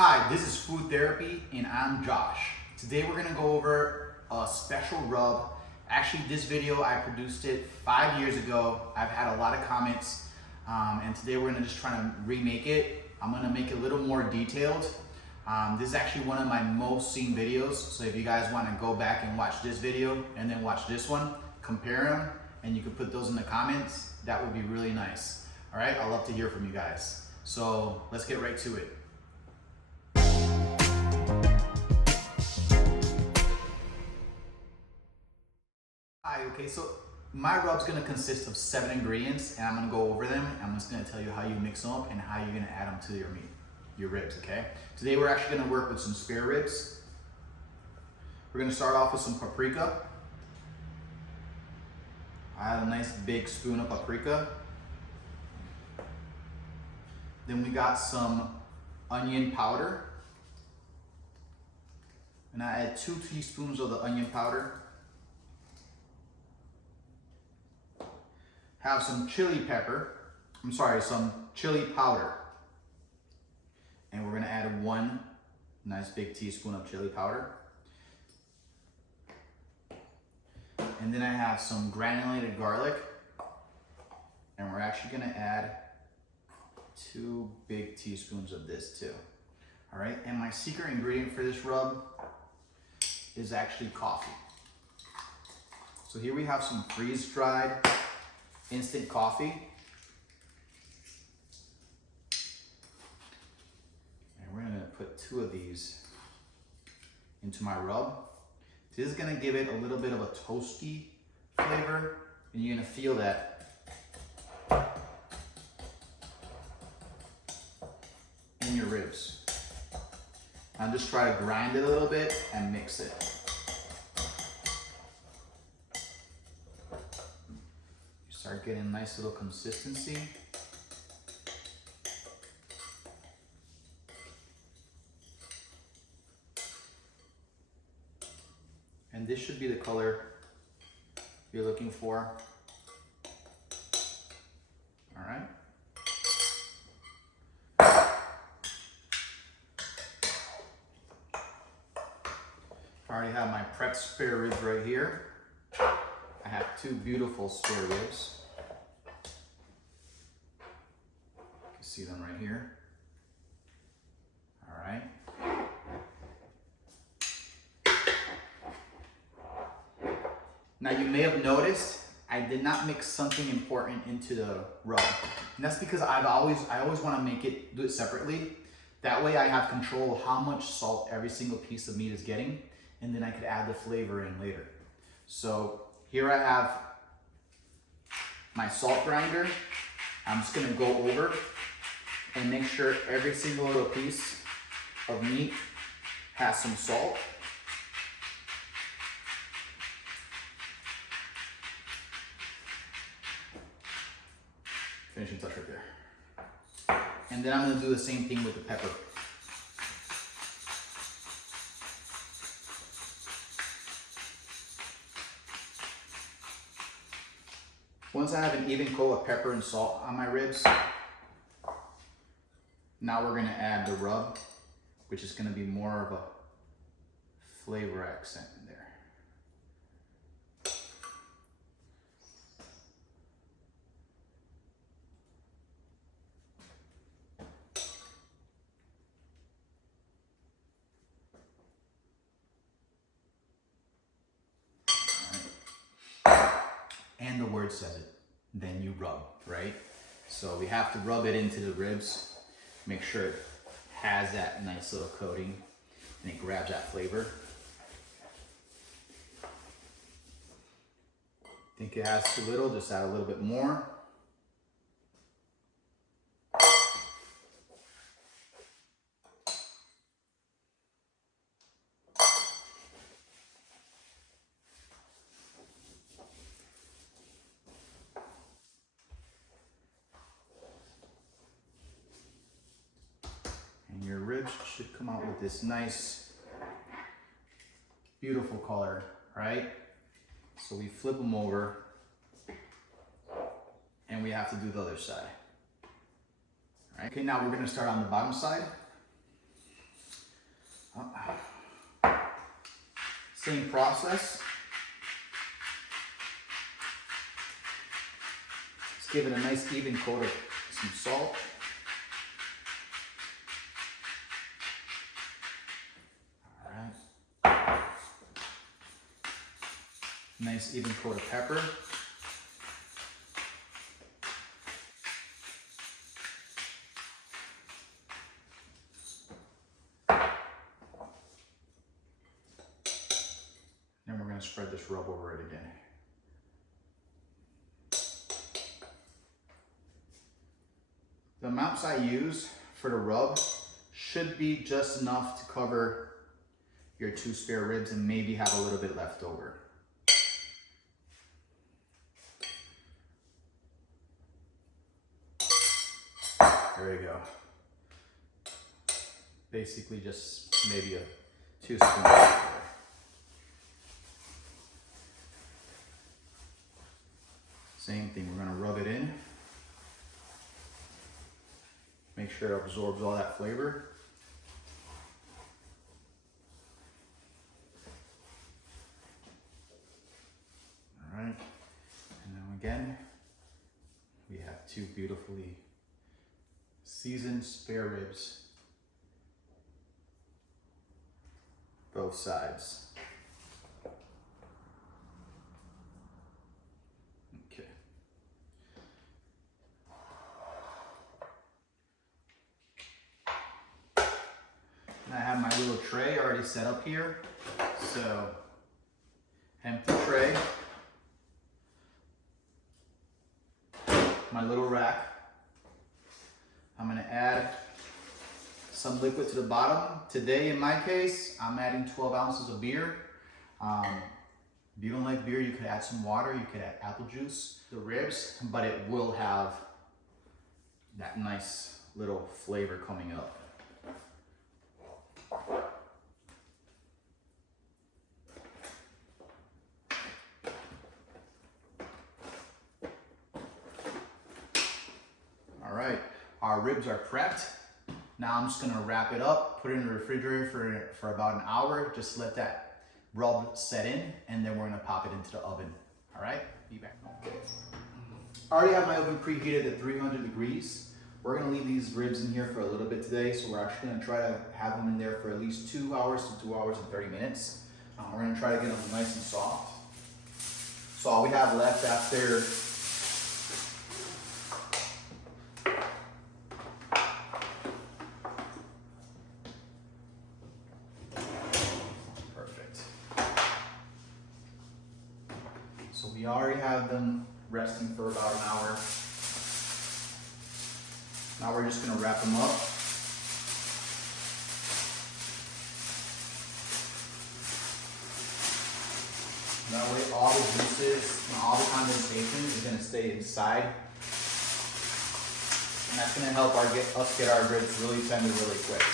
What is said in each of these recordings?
Hi, this is Food Therapy and I'm Josh. Today we're gonna go over a special rub. Actually, this video, I produced it 5 years ago. I've had a lot of comments and today we're gonna just try to remake it. I'm gonna make it a little more detailed. This is actually one of my most seen videos. So if you guys wanna go back and watch this video and then watch this one, compare them, and you can put those in the comments, that would be really nice. All right, I'd love to hear from you guys. So let's get right to it. Okay, so my rub's gonna consist of 7 ingredients and I'm gonna go over them. I'm just gonna tell you how you mix them up and how you're gonna add them to your meat, your ribs, okay? Today we're actually gonna work with some spare ribs. We're gonna start off with some paprika. I have a nice big spoon of paprika. Then we got some onion powder. And I add 2 teaspoons of the onion powder. Have some chili some chili powder. And we're gonna add 1 nice big teaspoon of chili powder. And then I have some granulated garlic. And we're actually gonna add 2 big teaspoons of this too. All right, and my secret ingredient for this rub is actually coffee. So here we have some freeze-dried instant coffee. And we're gonna put 2 of these into my rub. This is gonna give it a little bit of a toasty flavor, and you're gonna feel that in your ribs. Now just try to grind it a little bit and mix it. Start getting a nice little consistency. And this should be the color you're looking for. All right. I already have my prepped spare ribs right here. I have 2 beautiful spare ribs. You can see them right here. All right. Now you may have noticed I did not mix something important into the rub. And that's because I always want to do it separately. That way I have control of how much salt every single piece of meat is getting, and then I could add the flavor in later. So here I have my salt grinder. I'm just gonna go over and make sure every single little piece of meat has some salt. Finishing touch right there. And then I'm gonna do the same thing with the pepper. Once I have an even coat of pepper and salt on my ribs, now we're gonna add the rub, which is gonna be more of a flavor accent in there. And the word says it, then you rub, right? So we have to rub it into the ribs, make sure it has that nice little coating and it grabs that flavor. Think it has too little, just add a little bit more. Your ribs should come out with this nice, beautiful color, right? So we flip them over and we have to do the other side. All right. Okay, now we're gonna start on the bottom side. Same process. Let's give it a nice even coat of some salt. All right. Nice even coat of pepper. Then we're going to spread this rub over it again. The amounts I use for the rub should be just enough to cover your 2 spare ribs and maybe have a little bit left over. There you go. Basically just maybe a 2 spoons. Same thing, we're gonna rub it in. Make sure it absorbs all that flavor. All right, and then again, we have 2 beautifully seasoned spare ribs, both sides. Okay. And I have my little tray already set up here. So, empty tray, my little rack. I'm gonna add some liquid to the bottom. Today, in my case, I'm adding 12 ounces of beer. If you don't like beer, you could add some water, you could add apple juice, the ribs, but it will have that nice little flavor coming up. All right, our ribs are prepped. Now I'm just gonna wrap it up, put it in the refrigerator for about an hour, just let that rub set in, and then we're gonna pop it into the oven. All right, be back. Okay. I already have my oven preheated at 300 degrees. We're gonna leave these ribs in here for a little bit today, so we're actually gonna try to have them in there for at least 2 hours to 2 hours and 30 minutes. We're gonna try to get them nice and soft. So all we have left after So we already have them resting for about an hour. Now we're just gonna wrap them up. That way all the juices and all the condensation is gonna stay inside. And that's gonna help us get our ribs really tender really quick.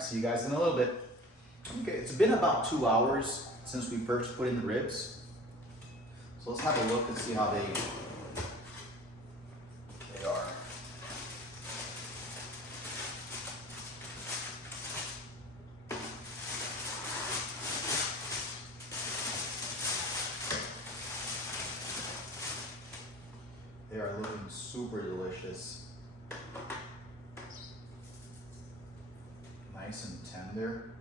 See you guys in a little bit. Okay, it's been about 2 hours since we first put in the ribs. So let's have a look and see how they are. They are looking super delicious. Nice and tender.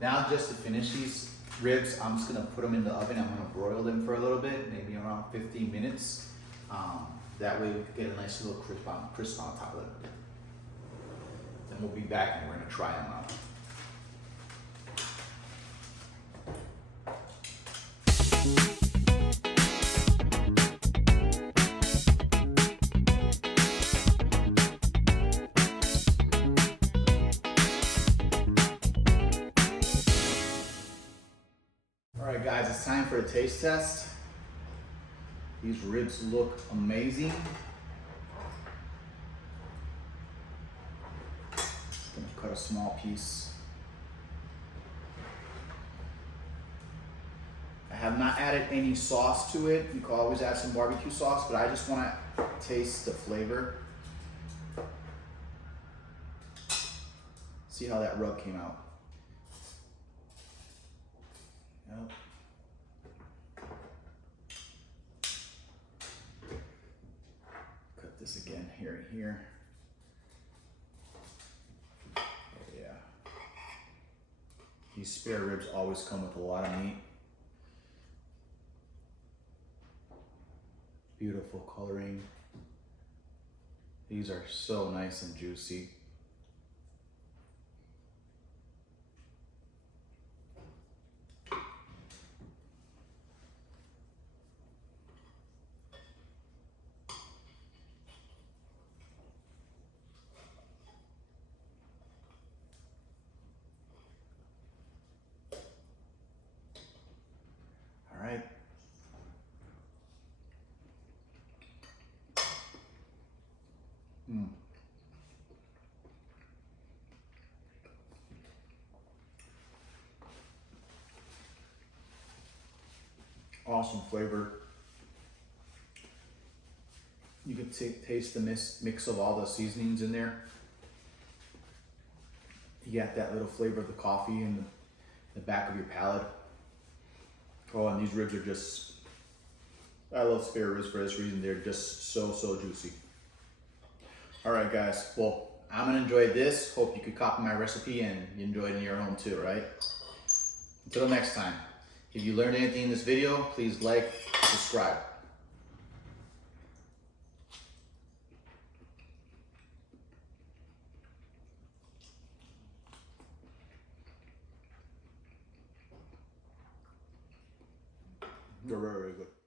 Now just to finish these ribs, I'm just gonna put them in the oven. I'm gonna broil them for a little bit, maybe around 15 minutes. That way we can get a nice little crisp on top of it. Then we'll be back and we're gonna try them out. Alright guys, it's time for a taste test. These ribs look amazing. cut a small piece. I have not added any sauce to it. You can always add some barbecue sauce, but I just want to taste the flavor. See how that rub came out. Yep. Cut this again here and here. Oh yeah. These spare ribs always come with a lot of meat. Beautiful coloring. These are so nice and juicy. All right. Awesome flavor. You can taste the mix of all the seasonings in there. You got that little flavor of the coffee in the back of your palate. Oh, and these ribs are just, I love spare ribs for this reason. They're just so juicy. All right, guys. Well, I'm gonna enjoy this. Hope you could copy my recipe and you enjoy it in your home too, right? Until next time. If you learned anything in this video, please like, subscribe. They're very, very good.